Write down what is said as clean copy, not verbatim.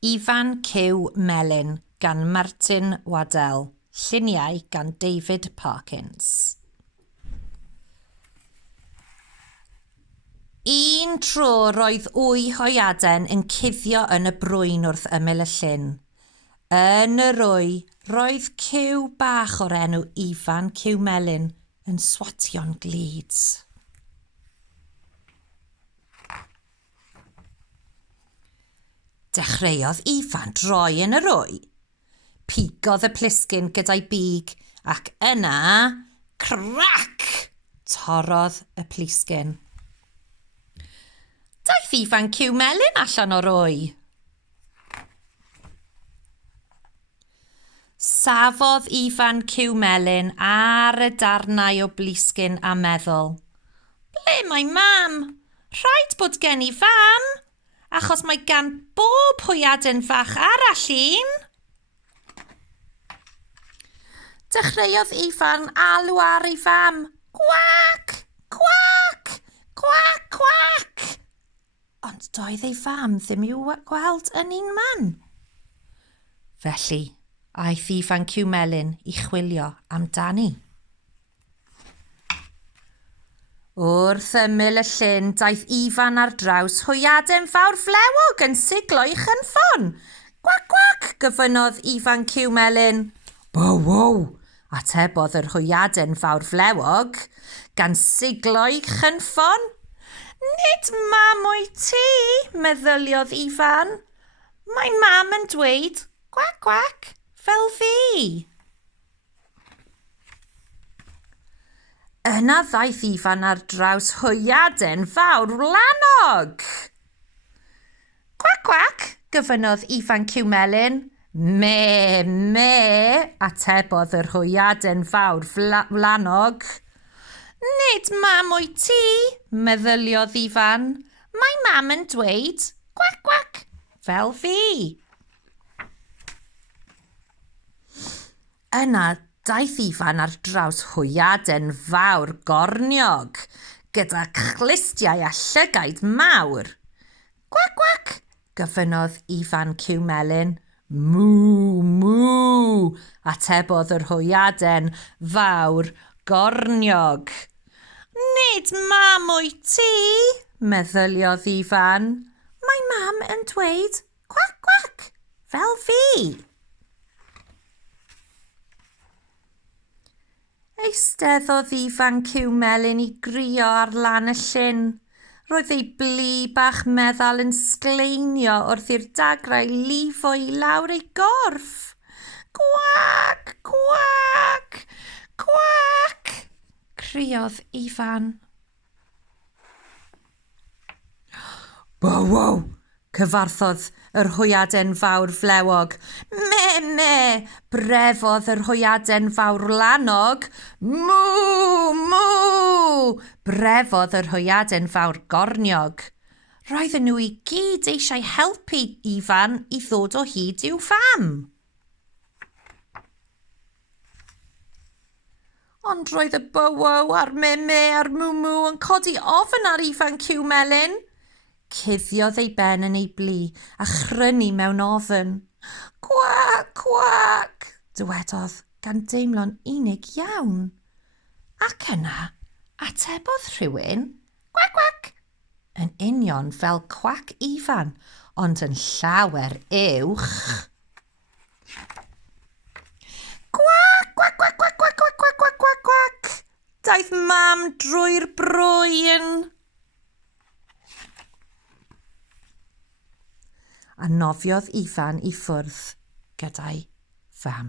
Ifan Cyw Melyn gan Martin Waddell, Lluniau gan David Parkins. Un tro roedd wy hoiaden yn cuddio yn y brwyn wrth ymyl y llyn. Yn yr wy, roedd cyw bach o'r enw Ifan Cyw Melyn yn swatio'n glids. Dechreuodd Ifan droi yn yr wy. Pigodd y plisgyn gyda'i big ac yna, crac, torodd y plisgyn. Daeth Ifan Cyw Melyn allan o'r wy. Safodd Ifan Cyw Melyn ar y darnau o blisgyn a meddwl, ble mae mam? Rhaid bod gen I fam, achos mae gan bob hwyaden fach arall un. Dechreuodd Ifan alw ar ei fam. Gwac, gwac, gwac, gwac. Ond doedd ei fam ddim i'w gweld yn un man. Felly, aeth Ifan Cyw Melyn I chwilio amdani. Wrth ymyl y llyn, daeth Ifan ar draws hwyaden fawr flewog yn siglo I chynffon. Gwac, gwac, gyfynnodd Ifan Cyw Melyn. Bow, wow, atebodd yr hwyaden fawr flewog, gan siglo I chynffon. Nid mam o'i ti, meddyliodd Ifan. Mae mam yn dweud, gwac, gwac, fel fi. Yna ddaeth Ifan ar draws hwyaden fawr wlanog. Gwac, gwac, gyfynnodd Ifan Cyw Melyn. Me, atebodd yr hwyaden fawr wlanog. Nid mam o'i ti, meddyliodd Ifan. Mae mam yn dweud, gwac, gwac, fel fi. Yna daeth Ifan ar draws hwyaden fawr gorniog, gyda chlustiau a llygaid mawr. Gwac, gwac, gyfynnodd Ifan Cyw Melyn. Mw, mw, atebodd yr hwyaden fawr gorniog. Nid mam o'i ti, meddyliodd Ifan. Mae mam yn dweud, gwac, gwac, fel fi. Eisteddodd Ifan Cyw Melyn I grio ar lan y llyn. Roedd ei blu bach meddal yn sgleinio wrth i'r dagrau lifo I lawr ei gorff. Gwac, gwac, gwac, criodd Ifan. Wow, wow, cyfarthodd yr hwyaden fawr flewog. Me, brefodd yr hwyaden fawr wlanog. Mw, mw, brefodd yr hwyaden fawr gorniog. Roedden nhw I gyd eisiau helpu Ifan I ddod o hyd i'w fam. Ond roedd y bowow a'r me a'r mwmw yn codi ofn ar Ifan Cyw Melyn. Cuddiodd ei ben yn ei blu a chrynu mewn ofn. Gwac, gwac, dywedodd gan deimlo'n unig iawn. Ac yna, atebodd rhywun, gwac, gwac, yn union fel cwac Ifan, ond yn llawer uwch. Gwac, gwac, gwac, gwac, gwac, gwac, gwac, gwac, gwac, gwac. Daeth mam drwy'r brwyn. A nofiodd Ifan I ffwrdd gyda'i fam.